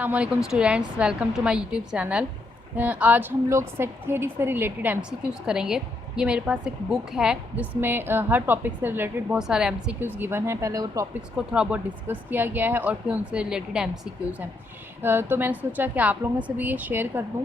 अस्सलाम वालेकुम students, welcome to my YouTube channel. आज हम लोग सेट थ्योरी से रिलेटेड एमसीक्यूज़ करेंगे। ये मेरे पास एक बुक है जिसमें हर टॉपिक से रिलेटेड बहुत सारे एमसीक्यूज़ गिवन हैं। पहले वो टॉपिक्स को थोड़ा बहुत डिस्कस किया गया है और फिर उनसे रिलेटेड एमसीक्यूज़ हैं। तो मैंने सोचा कि आप लोगों से भी ये शेयर कर दूँ।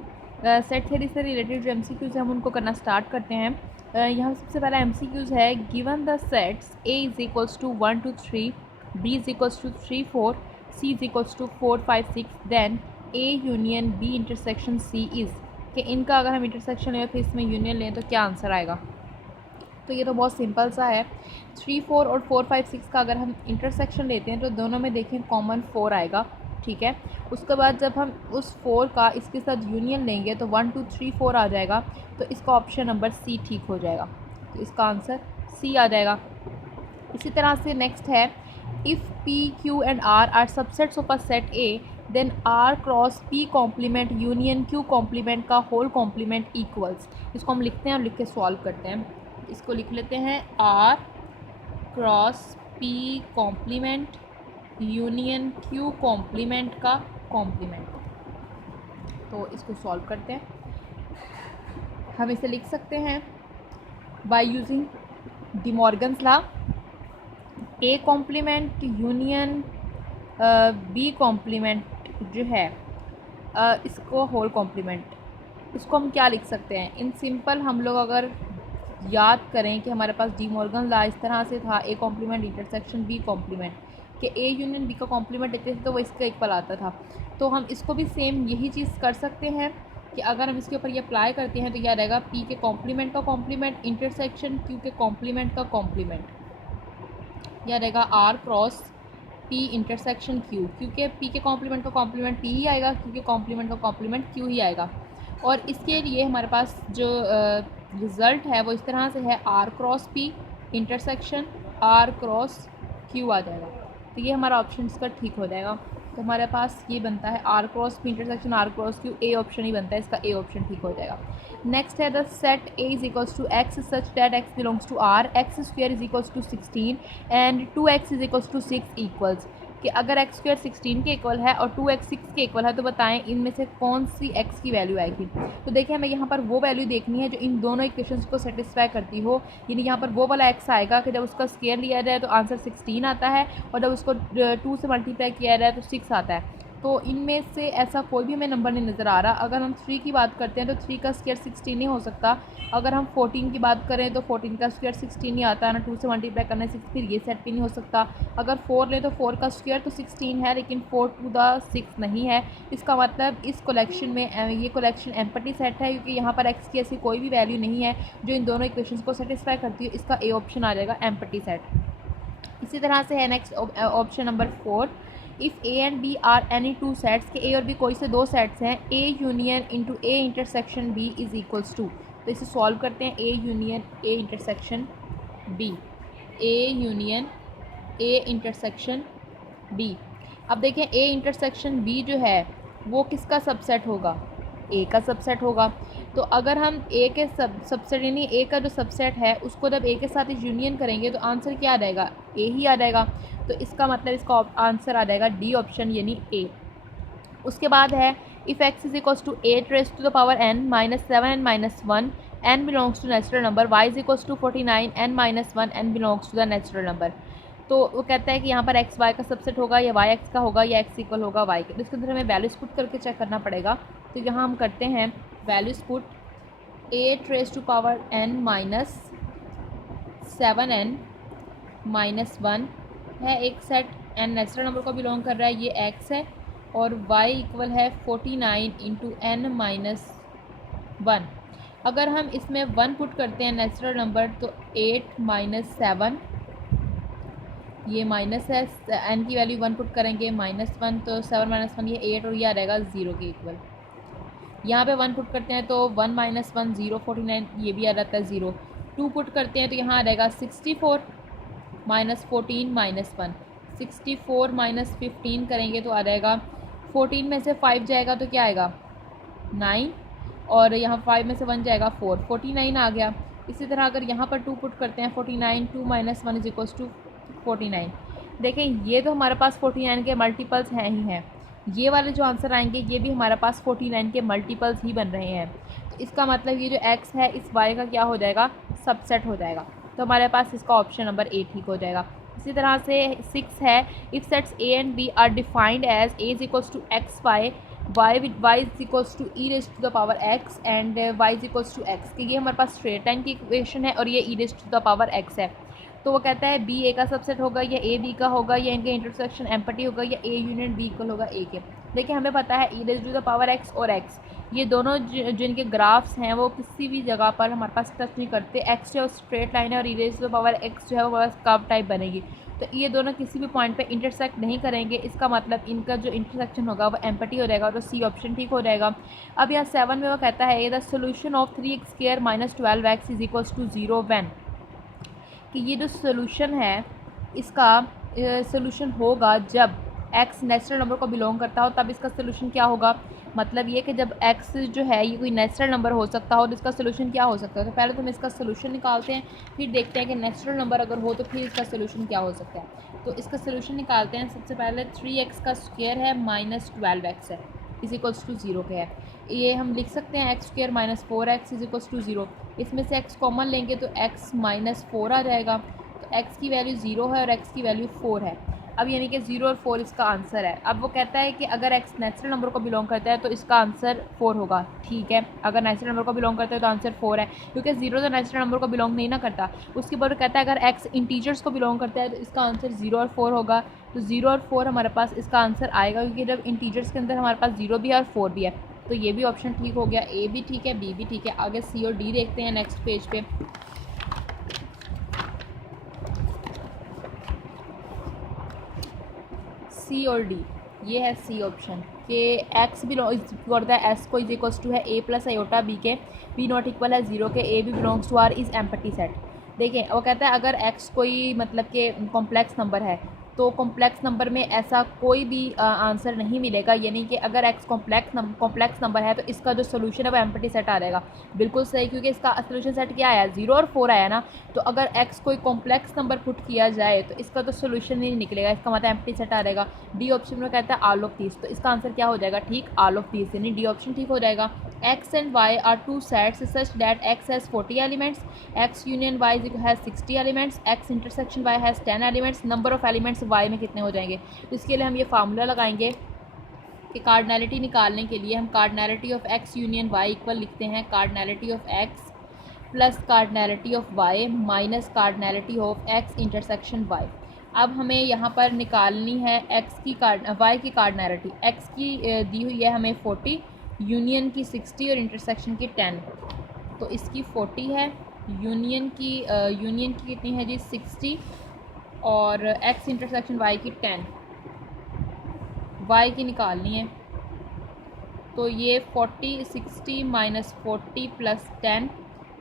सेट थ्योरी से रिलेटेड जो एमसीक्यूज़ हैं हम उनको करना स्टार्ट करते हैं। यहाँ सबसे पहला एमसीक्यूज़ है, given the sets A is equals to 1 to 3, B is equals to 3 4, C is equals to 4 5 6, then A union B intersection C is, कि इनका अगर हम इंटरसेक्शन लें फिर इसमें यूनियन लें तो क्या आंसर आएगा। तो ये तो बहुत सिंपल सा है। 3 4 और 4 5 6 का अगर हम इंटरसेक्शन लेते हैं तो दोनों में देखें कॉमन 4 आएगा, ठीक है। उसके बाद जब हम उस 4 का इसके साथ यूनियन लेंगे तो 1 2 3 4 आ जाएगा, तो इसका ऑप्शन नंबर C ठीक हो जाएगा। तो इसका आंसर C आ जाएगा। इसी तरह से नेक्स्ट है, if P Q and R are subsets of a set A, then R cross P complement union Q complement का होल कॉम्प्लीमेंट इक्वल्स। इसको हम लिखते हैं और लिख के सॉल्व करते हैं। इसको लिख लेते हैं, R cross P complement union Q complement का कॉम्प्लीमेंट। तो इसको सॉल्व करते हैं। हम इसे लिख सकते हैं by using De Morgan's law, A complement union B complement जो है इसको होल कॉम्प्लीमेंट, इसको हम क्या लिख सकते हैं। इन सिंपल हम लोग अगर याद करें कि हमारे पास डी मॉर्गन लॉ इस तरह से था, A complement intersection B complement, कि ए यूनियन बी का कॉम्प्लीमेंट लेते थे तो वो इसका इक्वल आता था। तो हम इसको भी सेम यही चीज़ कर सकते हैं कि अगर हम इसके ऊपर ये अप्लाई करते हैं तो क्या रहेगा, पी के कॉम्प्लीमेंट का कॉम्प्लीमेंट इंटरसेक्शन क्यू के कॉम्प्लीमेंट का कॉम्प्लीमेंट, या रहेगा R cross P intersection Q, क्योंकि पी के कॉम्प्लीमेंट का कॉम्प्लीमेंट पी ही आएगा, क्यू के कॉम्प्लीमेंट का कॉम्प्लीमेंट क्यू ही आएगा। और इसके लिए हमारे पास जो रिज़ल्ट है वो इस तरह से है, R cross P intersection R cross Q आ जाएगा। तो ये हमारा ऑप्शन इसका ठीक हो जाएगा। तो हमारे पास ये बनता है R cross P intersection R cross Q, A option ही बनता है, इसका ए ऑप्शन ठीक हो जाएगा। नेक्स्ट है, the set A is equals to X such that X belongs to R, X square is equals to 16 and 2x is equals to 6 equals, कि अगर एक्स स्क्वायर 16 के इक्वल है और 2x 6 के इक्वल है तो बताएं इनमें से कौन सी x की वैल्यू आएगी। तो देखिए हमें यहाँ पर वो वैल्यू देखनी है जो इन दोनों इक्वेशंस को सेटिस्फाई करती हो, यानी यहाँ पर वो वाला x आएगा कि जब उसका स्क्वायर लिया जाए तो आंसर 16 आता है, और जब उसको 2 से मल्टीप्लाई किया जाए तो 6 आता है। तो इनमें से ऐसा कोई भी हमें नंबर नहीं नज़र आ रहा। अगर हम 3 की बात करते हैं तो 3 का स्क्वायर 16 नहीं हो सकता। अगर हम 14 की बात करें तो 14 का स्क्वायर 16 नहीं आता ना, 2 से मल्टीप्लाई करना 6, फिर ये सेट भी नहीं हो सकता। अगर 4 लें तो 4 का स्क्वायर तो 16 है, लेकिन 4 to the 6 नहीं है। इसका मतलब इस कलेक्शन में ये कलेक्शन एम्प्टी सेट है, क्योंकि यहाँ पर एक्स की ऐसी कोई भी वैल्यू नहीं है जो इन दोनों इक्वेशंस को सेटिस्फाई करती है। इसका ए ऑप्शन आ जाएगा, एम्प्टी सेट। इसी तरह से है next option number 4, if A and B are any two sets, के ए और बी कोई से दो सेट्स हैं, A union into A intersection B is equals to. तो इसे सॉल्व करते हैं, A union A intersection B, A union A intersection B. अब देखें ए इंटरसेक्शन बी जो है वो किसका सबसेट होगा, ए का सबसेट होगा। तो अगर हम ए के सबसेट यानी ए का जो सबसेट है उसको जब ए के साथ यूनियन करेंगे तो आंसर क्या आ जाएगा, ए ही आ जाएगा। तो इसका मतलब इसका आंसर आ जाएगा डी ऑप्शन यानी ए। उसके बाद है, if X is equals to 8 raise to the power n minus 7 n minus 1, n belongs to natural number, y is equals to 49 n minus 1, n belongs to the natural number. तो वो कहता है कि यहाँ पर एक्स वाई का subset होगा या वाई एक्स का होगा या एक्स इक्वल होगा वाई के। तो इसके अंदर हमें वैल्यूज पुट करके चेक करना पड़ेगा। तो यहाँ हम करते हैं values put, 8 raise to power n minus 7n minus 1 है एक सेट, n नेचुरल नंबर को बिलोंग कर रहा है, ये x है, और y इक्वल है 49 इंटू n माइनस 1। अगर हम इसमें 1 पुट करते हैं नेचुरल नंबर तो 8 माइनस 7, ये माइनस है, n की वैल्यू 1 पुट करेंगे -1, तो 7 माइनस 1 ये 8, और ये आ रहेगा 0 के इक्वल। यहाँ पे 1 पुट करते हैं तो 1 माइनस 1 0, 49 ये भी आ जाता है 0। 2 पुट करते हैं तो यहाँ आ रहेगा 64 माइनस 14 माइनस 1, 64 माइनस 15 करेंगे तो आ जाएगा 14 में से 5 जाएगा तो क्या आएगा 9, और यहाँ 5 में से 1 जाएगा 4, 49 आ गया। इसी तरह अगर यहाँ पर 2 पुट करते हैं 49, 2 माइनस 1 इज इक्वल्स टू 49। देखें ये तो हमारे पास 49 के मल्टीपल्स हैं ही हैं, ये वाले जो आंसर आएंगे ये भी हमारे पास 49 के मल्टीपल्स ही बन रहे हैं। तो इसका मतलब ये जो x है इस y का क्या हो जाएगा, सबसेट हो जाएगा। तो हमारे पास इसका ऑप्शन नंबर ए ठीक हो जाएगा। इसी तरह से 6 है, if sets A and B are defined as A is equals to X Y, Y is equals to E raise to the power X and Y is equals to X, कि ये हमारे पास स्ट्रेट लाइन की equation है और ये E raise to the power X है। तो वो कहता है बी ए का सबसेट होगा या ए बी का होगा या इनका इंटरसेक्शन एम्पटी होगा या ए यूनियन बी इक्वल होगा ए के। देखिए हमें पता है E raise to the power X और एक्स, ये दोनों जिनके ग्राफ्स हैं वो किसी भी जगह पर हमारे पास टच नहीं करते। एक्स जो स्ट्रेट लाइन है और E raise to the power X जो है वो हमारे पास कर्व टाइप बनेगी। तो ये दोनों किसी भी पॉइंट पे इंटरसेक्ट नहीं करेंगे, इसका मतलब इनका जो इंटरसेक्शन होगा वो एम्पटी हो जाएगा, तो सी ऑप्शन ठीक हो जाएगा। अब यहाँ 7 में वो कहता है the solution of 3x² - 12x is equals to 0 when, कि ये जो सोल्यूशन है इसका सोल्यूशन होगा जब x नेचुरल नंबर को बिलोंग करता हो, तब इसका सोल्यूशन क्या होगा। मतलब ये कि जब x जो है ये कोई नेचुरल नंबर हो सकता हो तो इसका सोल्यूशन क्या हो सकता है। तो पहले तो हम इसका सोल्यूशन निकालते हैं, फिर देखते हैं कि नेचुरल नंबर अगर हो तो फिर इसका सोल्यूशन क्या हो सकता है। तो इसका सोल्यूशन निकालते हैं। सबसे पहले 3x² है -12x है इज इक्वल्स टू 0 के है। ये हम लिख सकते हैं x² - 4x is equals to 0। इसमें से x कॉमन लेंगे तो x - 4 आ जाएगा। तो x की वैल्यू 0 है और x की वैल्यू 4 है। अब यानी कि 0 और 4 इसका आंसर है। अब वो कहता है कि अगर x नेचुरल नंबर को बिलोंग करता है तो इसका आंसर 4 होगा। ठीक है, अगर नेचुरल नंबर को बिलोंग करता है तो आंसर 4 है, क्योंकि 0 तो नेचुरल नंबर को बिलोंग नहीं ना करता। उसके बाद कहता है अगर x इंटीजर्स को बिलोंग करता है तो इसका आंसर 0 और 4 होगा। तो 0 और 4 हमारे पास इसका आंसर आएगा, क्योंकि जब इंटीजर्स के अंदर हमारे पास 0 भी है और 4 भी है। तो ये भी ऑप्शन ठीक हो गया, ए भी ठीक है, बी भी ठीक है। आगे सी और डी देखते हैं नेक्स्ट पेज पे। सी और डी, ये है सी ऑप्शन कि एक्स बिलोंग करता है एस को इज इक्वल्स टू है ए प्लस आयोटा बी के, बी नॉट इक्वल है 0 के, A B belongs to R is empty set. देखिए वो कहता है अगर एक्स कोई मतलब कि कॉम्प्लेक्स नंबर है तो कॉम्प्लेक्स नंबर में ऐसा कोई भी आंसर नहीं मिलेगा, यानी कि अगर एक्स कॉम्प्लेक्स नंबर है तो इसका जो सोल्यूशन है वो एम्पटी सेट आ जाएगा। बिल्कुल सही, क्योंकि इसका सोल्यूशन सेट क्या आया, 0 और 4 आया ना। तो अगर एक्स कोई कॉम्प्लेक्स नंबर पुट किया जाए तो इसका तो सोल्यूशन नहीं निकलेगा, इसका मतलब एम्पटी सेट आ जाएगा। डी ऑप्शन में कहता है ऑल ऑफ दीस, तो इसका आंसर क्या हो जाएगा, ठीक ऑल ऑफ दीस, यानी डी ऑप्शन ठीक हो जाएगा। x and y are two sets such that x has 40 elements, x union y has 60 elements, x intersection y has 10 elements, number of elements y में कितने हो जाएंगे। तो इसके लिए हम ये फार्मूला लगाएंगे कि कार्डनैलिटी निकालने के लिए हम cardinality of x union y equal लिखते हैं cardinality of x plus cardinality of y minus cardinality of x intersection y। अब हमें यहाँ पर निकालनी है x की y की कार्डनैलिटी। x की दी हुई है हमें 40, यूनियन की 60 और इंटरसेक्शन की 10। तो इसकी 40 है, यूनियन की कितनी है जी 60 और x इंटरसेक्शन y की 10, y की निकालनी है। तो ये 40 60 minus 40 plus 10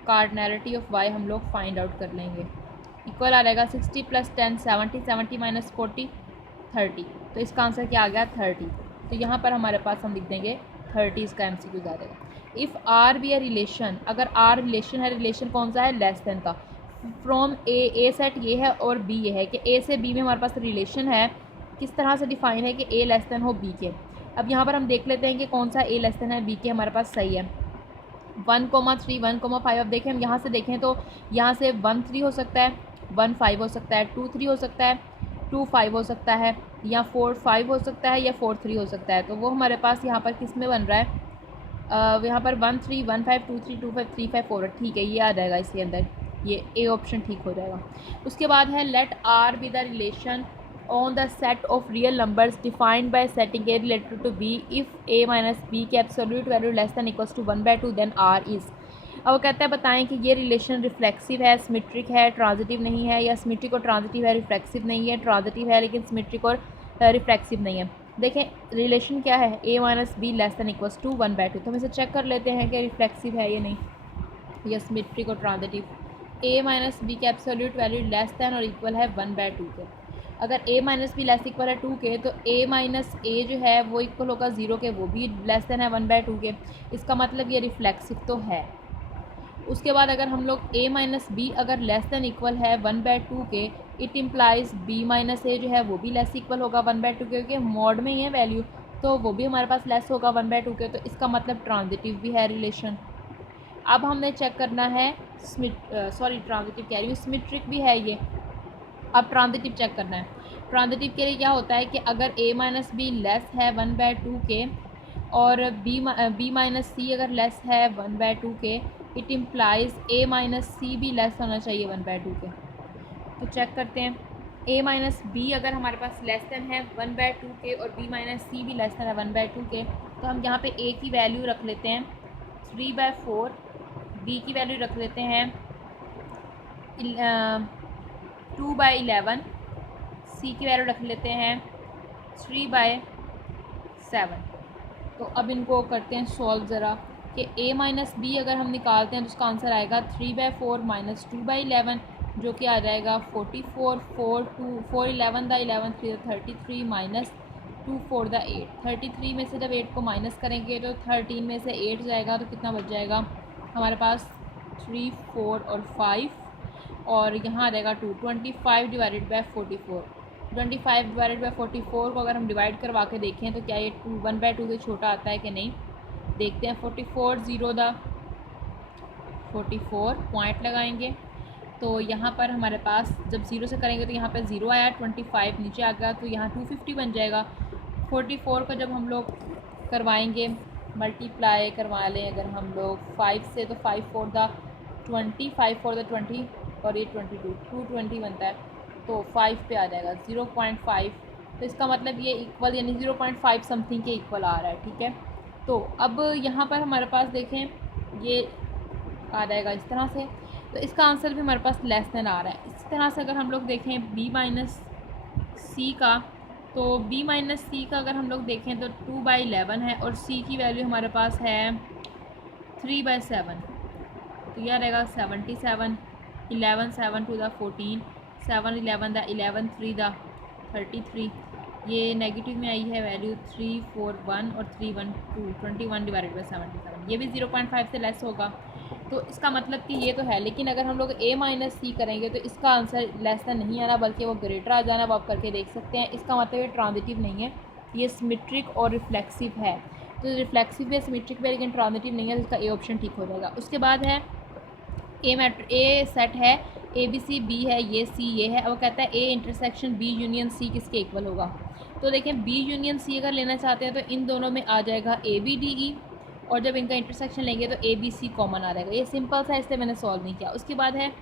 cardinality of y हम लोग फाइंड आउट कर लेंगे। इक्वल आ जाएगा 60 प्लस 10 70, 70 माइनस 40 30। तो इसका आंसर क्या आ गया 30। तो यहाँ पर हमारे पास हम लिख देंगे 30, इसका MCQ आ जाएगा। If R be a relation, अगर आर रिलेशन है, रिलेशन कौन सा है, लेस देन का, फ्रॉम ए सेट ये है और बी ये है कि ए से बी में हमारे पास रिलेशन है। किस तरह से डिफाइन है कि ए लेस देन हो बी के। अब यहाँ पर हम देख लेते हैं कि कौन सा ए लेस देन है बी के हमारे पास सही है। 1,3 1,5। अब देखें हम यहाँ से देखें तो यहाँ से 1 3 हो सकता है, 1 5 हो सकता है, 2 3 हो सकता है, 2 5 हो सकता है, या 4 5 हो सकता है, या 4 3 हो सकता है। तो वो हमारे पास यहाँ पर किस में बन रहा है, यहाँ पर 1 3 1 5 2 3 2 5 3 5 4। ठीक है, ये आ जाएगा इसके अंदर, ये ए ऑप्शन ठीक हो जाएगा। उसके बाद है let R be the relation on the set of real numbers defined by setting A related to B if A minus B के absolute value less than equals to 1/2 then R is. अब वो कहता है बताएं कि ये relation reflexive है, symmetric है, ट्रांजिटिव नहीं है, या सिमेट्रिक और ट्रांजिटिव है, रिफ्लेक्सिव नहीं है, ट्रांजिटिव है लेकिन सिमेट्रिक और रिफ्लेक्सिव नहीं है। देखें रिलेशन क्या है, A minus B less than equals to 1/2। तो हम इसे चेक कर लेते हैं कि रिफ्लेक्सिव है या नहीं, या सिमेट्रिक और ट्रांजिटिव। ए माइनस बी के एब्सोल्यूट वैल्यू लेस दैन और इक्वल है 1/2 के। अगर a minus B less equal है 2 के तो a माइनस ए जो है वो इक्वल होगा 0 के, वो भी लेस देन है 1/2 के। इसका मतलब ये रिफ्लेक्सिव तो है। उसके बाद अगर हम लोग a माइनस बी अगर लेस देन इक्वल है 1/2 के, इट इम्प्लाइज b माइनस ए जो है वो भी लेस इक्वल होगा 1/2 के, क्योंकि मॉड में ही है वैल्यू, तो वो भी हमारे पास लेस होगा 1/2 के, तो इसका मतलब ट्रांजिटिव भी है रिलेशन। अब हमने चेक करना है ट्रांजिटिव कह रही हूँ, सिमेट्रिक भी है ये। अब ट्रांजिटिव चेक करना है। ट्रांजिटिव के लिए क्या होता है कि अगर a माइनस बी लेस है 1/2 के और b माइनस सी अगर लेस है 1/2 के, इट इम्प्लाइज a माइनस सी भी लेस होना चाहिए 1/2 के। तो चेक करते हैं, a माइनस बी अगर हमारे पास लेस दैन है 1/2 के और b माइनस सी भी लेस दैन है 1/2 के, तो हम यहाँ पे a की वैल्यू रख लेते हैं 3/4, b की वैल्यू रख लेते हैं 2/11, सी की वैल्यू रख लेते हैं 3/7। तो अब इनको करते हैं सॉल्व ज़रा कि a माइनस बी अगर हम निकालते हैं तो उसका आंसर आएगा 3/4 माइनस 2/11, जो कि आ जाएगा 44, 4 11 द 11 3 33 माइनस 2 4 द 8। 33 में से जब 8 को माइनस करेंगे तो 13 में से 8 जाएगा तो कितना बच जाएगा हमारे पास 3 4 और 5, और यहाँ आ जाएगा 2। 25 डिवाइडेड बाई 44, 25 डिवाइडेड बाई 44 को अगर हम डिवाइड करवा के देखें तो क्या ये 1/2 से छोटा आता है कि नहीं, देखते हैं। 44 0 द 44 पॉइंट लगाएंगे तो यहाँ पर हमारे पास जब 0 से करेंगे तो यहाँ पर 0 आया, 25 नीचे आ गया तो यहाँ 250 बन जाएगा। 44 का जब हम लोग करवाएंगे मल्टीप्लाई करवा लें अगर हम लोग 5 से, तो 5 4 द 20, 5 4 द 20 और ये 22, 220 बनता है, तो 5 पे आ जाएगा 0.5। तो इसका मतलब ये इक्वल यानी 0.5 समथिंग के इक्वल आ रहा है, ठीक है। तो अब यहाँ पर हमारे पास देखें ये आ जाएगा इस तरह से, तो इसका आंसर भी हमारे पास लेस देन आ रहा है। इसी तरह से अगर हम लोग देखें b माइनस सी का, तो b माइनस सी का अगर हम लोग देखें तो 2/11 है और c की वैल्यू हमारे पास है 3/7, तो यह रहेगा 77, 11 7 2 द 14, 7 11 द 11 3 द 33, ये नेगेटिव में आई है वैल्यू 3 4 1 और 3 1 2, 21 डिवाइडेड बाई 77, ये भी 0.5 से लेस होगा। तो इसका मतलब कि ये तो है, लेकिन अगर हम लोग a माइनस सी करेंगे तो इसका आंसर लेस देन नहीं आना बल्कि वो ग्रेटर आ जाना, वो आप करके देख सकते हैं। इसका मतलब ये ट्रांजिटिव नहीं है, ये सिमेट्रिक और रिफ्लेक्सिव है। तो रिफ्लेक्सिव है, सिमेट्रिक है, लेकिन ट्रांजिटिव नहीं है, तो इसका ए ऑप्शन ठीक हो जाएगा। उसके बाद है ए सेट है, ए बी सी बी है, ये सी ये है। अब वो कहता है A intersection B union C किसके इक्वल होगा। तो देखें बी यूनियन सी अगर लेना चाहते हैं तो इन दोनों में आ जाएगा ए बी डी ई, और जब इनका इंटरसेक्शन लेंगे तो ए बी सी कॉमन आ जाएगा। ये सिंपल सा, इसलिए मैंने सॉल्व नहीं किया। उसके बाद है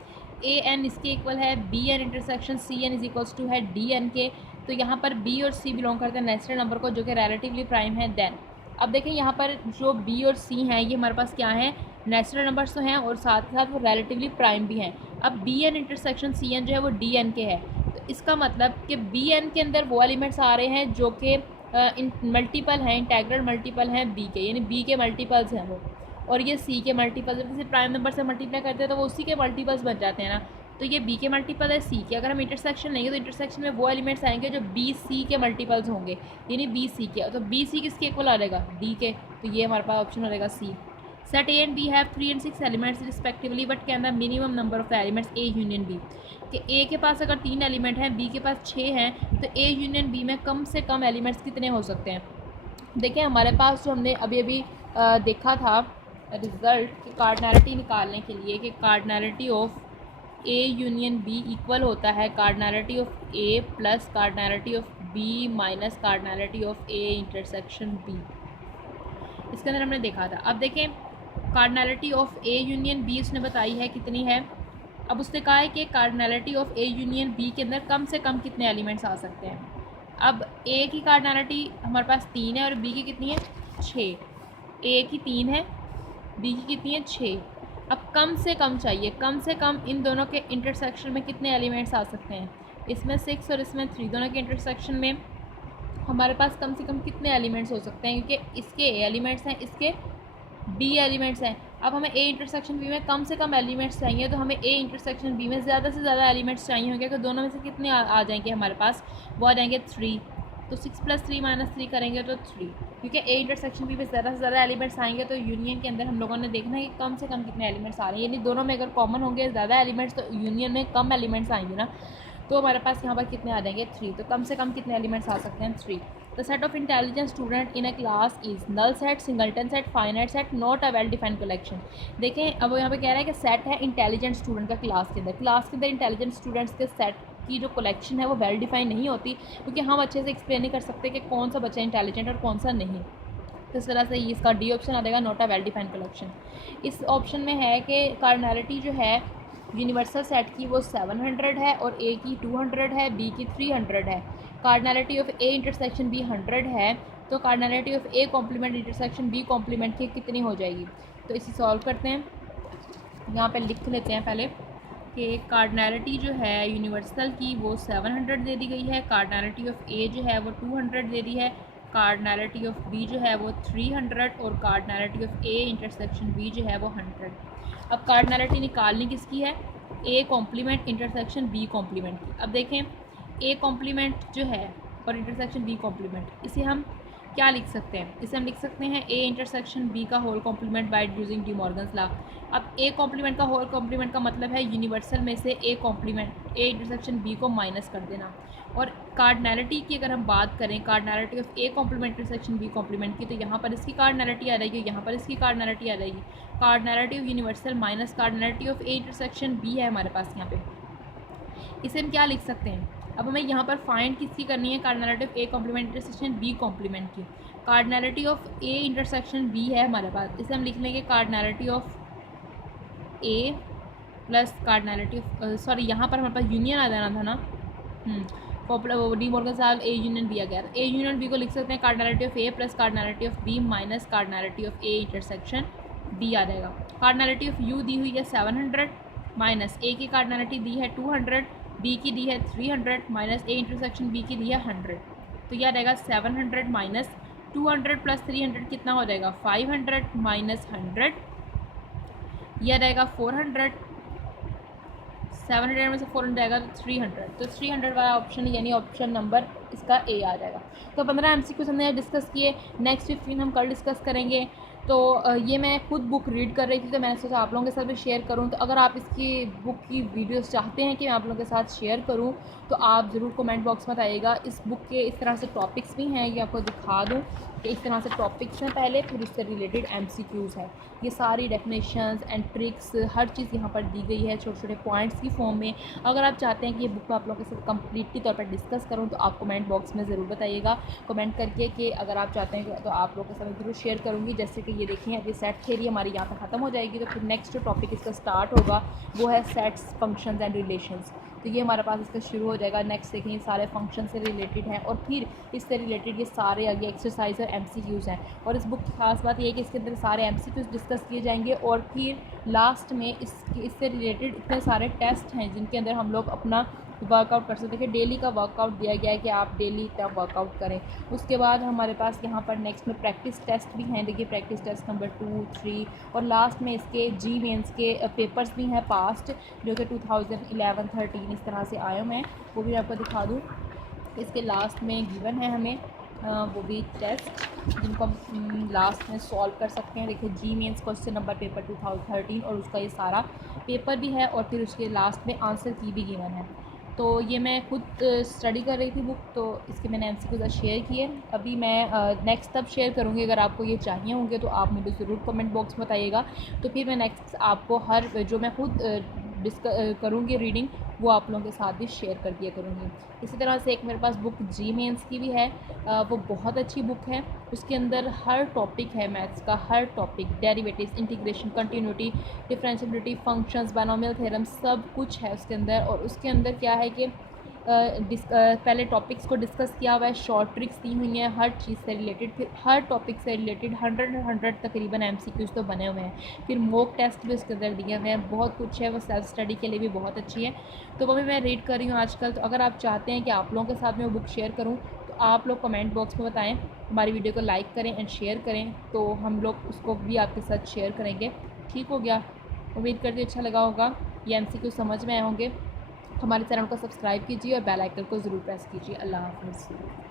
ए एन इसके इक्वल है B N intersection C N is equals to है डी एन के। तो यहाँ पर बी और सी बिलोंग करते हैं नेचुरल नंबर को जो कि रिलेटिवली प्राइम है। देन अब देखें यहाँ पर जो बी और सी हैं ये हमारे पास क्या है, नेचुरल नंबर्स तो हैं और साथ ही साथ वो रिलेटिवली प्राइम भी हैं। अब B N intersection C N जो है वो डी एन के है, तो इसका मतलब कि बी एन के अंदर वो एलिमेंट्स आ रहे हैं जो कि मल्टीपल हैं, इंटेग्रल मल्टीपल हैं बी के, यानी बी के मल्टीपल्स हैं वो, और ये सी के मल्टीपल जब किसी प्राइम नंबर से मल्टीप्लाई करते हैं तो वो उसी के मल्टीपल्स बन जाते हैं ना। तो ये बी के मल्टीपल है सी के। अगर हम इंटरसेक्शन लेंगे तो इंटरसेक्शन में वो एलिमेंट्स आएंगे जो बी सी के मल्टीपल्स होंगे, यानी बी सी के। तो बी सी किसके इक्वल आ जाएगा, डी के। तो ये हमारे पास ऑप्शन हो जाएगा C. Set A and B have 3 and 6 elements respectively but can the minimum number of elements A union B. कि ए के पास अगर 3 एलिमेंट हैं, बी के पास 6 हैं, तो ए यूनियन बी में कम से कम एलिमेंट्स कितने हो सकते हैं। देखिए हमारे पास जो हमने अभी अभी देखा था रिज़ल्ट कि कार्डिनैलिटी निकालने के लिए कि cardinality of A union B equal होता है cardinality of A plus cardinality of B minus cardinality of A intersection B. इसके अंदर हमने देखा था। अब देखें cardinality of A union B उसने बताई है कितनी है। अब उसने कहा है कि cardinality of A union B के अंदर कम से कम कितने एलिमेंट्स आ सकते हैं। अब ए की कार्डिनैलिटी हमारे पास 3 है और बी की कितनी है 6। ए की 3 है, बी की कितनी है 6। अब कम से कम चाहिए, कम से कम इन दोनों के इंटरसेक्शन में कितने एलिमेंट्स आ सकते हैं। इसमें 6 और इसमें 3, दोनों के इंटरसेक्शन में हमारे पास कम से कम कितने एलिमेंट्स हो सकते हैं, क्योंकि इसके ए एलिमेंट्स हैं, इसके बी एलिमेंट्स हैं। अब हमें ए इंटरसेक्शन बी में कम से कम एलिमेंट्स चाहिए, तो हमें ए इंटरसेक्शन बी में ज़्यादा से ज़्यादा एलिमेंट्स चाहिए होंगे। तो दोनों में से कितने आ जाएंगे हमारे पास, वो आ जाएंगे 3। तो 6 + 3 - 3 करेंगे तो 3, क्योंकि ए इंटरसेक्शन बी में ज़्यादा से ज़्यादा एलिमेंट्स आएंगे। तो यूनियन के अंदर हम लोगों ने देखना है कि कम से कम कितने एलिमेंट्स आ रहे हैं, यानी दोनों में अगर कॉमन होंगे ज़्यादा एलिमेंट्स तो यूनियन में कम एलिमेंट्स आएंगे ना। तो हमारे पास यहाँ पर कितने आ जाएंगे 3। तो कम से कम कितने एलिमेंट्स आ सकते हैं 3। The set of intelligent student in a class is null set, singleton set, finite set, not a well defined collection. देखें अब यहाँ पे कह रहा है कि सेट है इंटेलिजेंट स्टूडेंट का क्लास के अंदर इंटेलिजेंट स्टूडेंट्स के सेट की जो कलेक्शन है वो वेल डिफाइन नहीं होती, क्योंकि हम अच्छे से एक्सप्लेन नहीं कर सकते कि कौन सा बच्चा इंटेलिजेंट और कौन सा नहीं। तो इस तरह से इसका डी ऑप्शन आ जाएगा, not a well defined collection. इस ऑप्शन में है कि कार्डिनैलिटी जो है यूनिवर्सल सेट की वो 700 है और ए की 200 है, बी की 300 है। Cardinality of A intersection B 100 है, तो cardinality of A complement intersection B complement की कितनी हो जाएगी। तो इसे सॉल्व करते हैं, यहाँ पे लिख लेते हैं पहले कि कार्डिनैलिटी जो है यूनिवर्सल की वो 700 दे दी गई है, कार्डिनैलिटी ऑफ ए जो है वो 200 दे दी है, कार्डिनैलिटी ऑफ बी जो है वो 300 और cardinality of A intersection B जो है वो 100। अब कार्डिनैलिटी निकालनी किसकी है, A complement intersection B complement की। अब देखें ए कॉम्प्लीमेंट जो है और इंटरसेक्शन बी कॉम्प्लीमेंट, इसे हम क्या लिख सकते हैं, इसे हम लिख सकते हैं ए इंटरसेक्शन बी का whole complement by using De Morgan's law. अब ए कॉम्प्लीमेंट का होल कॉम्प्लीमेंट का मतलब है यूनिवर्सल में से A complement A intersection B को माइनस कर देना। और कार्डिनैलिटी की अगर हम बात करें, cardinality of A complement intersection B complement की, तो यहाँ पर इसकी कार्डिनैलिटी आ जाएगी, यहाँ पर इसकी कार्डिनैलिटी आ जाएगी। Cardinality of universal minus cardinality of A intersection B है हमारे पास यहाँ पे, इसे हम क्या लिख सकते हैं। अब हमें यहाँ पर फाइंड किसकी करनी है, cardinality of A complement intersection B complement की। Cardinality of A intersection B है हमारे पास, इसे हम लिख लेंगे cardinality of A plus cardinality of sorry यहाँ पर हमारे पास यूनियन आ जाना था ना, डी मॉर्गन साल ए यूनियन बी आ गया, ए यूनियन बी को लिख सकते हैं cardinality of A plus cardinality of B minus cardinality of A intersection B आ जाएगा। कार्डिनैलिटी ऑफ यू दी हुई है 700 माइनस ए की कार्डिनैलिटी दी है 200, बी की दी है 300 माइनस ए इंटरसेक्शन बी की दी है 100। तो यह रहेगा 700 माइनस 200 प्लस 300 कितना हो जाएगा 500 माइनस 100, यह रहेगा 400, 700 में से 400 जाएगा तो 300, तो 300 वाला ऑप्शन यानी ऑप्शन नंबर इसका ए आ जाएगा। तो 15 MCQs हमने डिस्कस किए, नेक्स्ट 15 हम कल डिस्कस करेंगे। तो ये मैं खुद बुक रीड कर रही थी तो मैंने सोचा आप लोगों के साथ भी शेयर करूं। तो अगर आप इसकी बुक की वीडियोस चाहते हैं कि मैं आप लोगों के साथ शेयर करूं तो आप ज़रूर कमेंट बॉक्स में बताइएगा। इस बुक के इस तरह से टॉपिक्स भी हैं, ये आपको दिखा दूं कि इस तरह से टॉपिक्स हैं पहले, फिर उससे रिलेटेड MCQs है। ये सारी डेफिनेशंस एंड ट्रिक्स हर चीज़ यहाँ पर दी गई है छोटे छोटे पॉइंट्स की फॉर्म में। अगर आप चाहते हैं कि ये बुक आप लोगों के साथ कम्प्लीटली तौर पर डिस्कस करूँ तो आप कमेंट बॉक्स में ज़रूर बताइएगा कमेंट करके कि अगर आप चाहते हैं तो आप लोगों के साथ ज़रूर शेयर करूँगी। जैसे कि ये देखिए अभी सेट थ्योरी हमारी यहाँ पर ख़त्म हो जाएगी, तो फिर नेक्स्ट जो टॉपिक इसका स्टार्ट होगा वो है सेट्स, फंक्शंस एंड रिलेशंस। तो ये हमारे पास इसका शुरू हो जाएगा। नेक्स्ट देखें सारे फंक्शन से रिलेटेड हैं और फिर इससे रिलेटेड ये सारे आगे एक्सरसाइज और MCQs हैं। और इस बुक की खास बात ये है कि इसके अंदर सारे MCQs डिस्कस किए जाएंगे और फिर लास्ट में इससे रिलेटेड इतने सारे टेस्ट हैं जिनके अंदर हम लोग अपना वर्कआउट कर सकते हैं। देखिए डेली का वर्कआउट दिया गया है कि आप डेली इतना वर्कआउट करें। उसके बाद हमारे पास यहाँ पर नेक्स्ट में प्रैक्टिस टेस्ट भी हैं। देखिए प्रैक्टिस टेस्ट नंबर 2, 3 और लास्ट में इसके जी मेंस के पेपर्स भी हैं पास्ट, जो कि 2011, 13 इस तरह से आए हुए हैं। वो भी आपको दिखा दूँ। इसके लास्ट में गिवन है हमें वो भी टेस्ट जिनको हम लास्ट में सॉल्व कर सकते हैं। देखिए जी मेंस क्वेश्चन नंबर पेपर 2013 और उसका ये सारा पेपर भी है और फिर उसके लास्ट में आंसर की भी गिवन है। तो ये मैं खुद स्टडी कर रही थी बुक, तो इसके मैंने MCQs शेयर किए। अभी मैं नेक्स्ट तब शेयर करूँगी। अगर आपको ये चाहिए होंगे तो आप मुझे ज़रूर कमेंट बॉक्स में बताइएगा, तो फिर मैं नेक्स्ट आपको हर जो मैं खुद करूँगी रीडिंग वो आप लोगों के साथ भी शेयर कर दिया करूँगी। इसी तरह से एक मेरे पास बुक जी मेंस की भी है, वो बहुत अच्छी बुक है। उसके अंदर हर टॉपिक है मैथ्स का, हर topic, derivatives, integration, continuity, differentiability, functions, binomial theorem, सब कुछ है उसके अंदर। और उसके अंदर क्या है कि पहले टॉपिक्स को डिस्कस किया हुआ है, शॉर्ट ट्रिक्स दी हुई हैं हर चीज़ से रिलेटेड, फिर हर टॉपिक से रिलेटेड 100 तकरीबन MCQs तो बने हुए हैं, फिर मॉक टेस्ट भी उसके अंदर दिए हुए हैं। बहुत कुछ है, वो सेल्फ स्टडी के लिए भी बहुत अच्छी है। तो वो भी मैं रीड कर रही हूँ आजकल। तो अगर आप चाहते हैं कि आप लोगों के साथ में वो बुक शेयर करूँ तो आप लोग कमेंट बॉक्स में बताएं, हमारी वीडियो को लाइक करें एंड शेयर करें, तो हम लोग उसको भी आपके साथ शेयर करेंगे। ठीक हो गया, उम्मीद करती अच्छा लगा होगा, ये MCQ समझ में आए होंगे। हमारे चैनल को सब्सक्राइब कीजिए और बेल आइकन को ज़रूर प्रेस कीजिए। अल्लाह हाफ़िज़।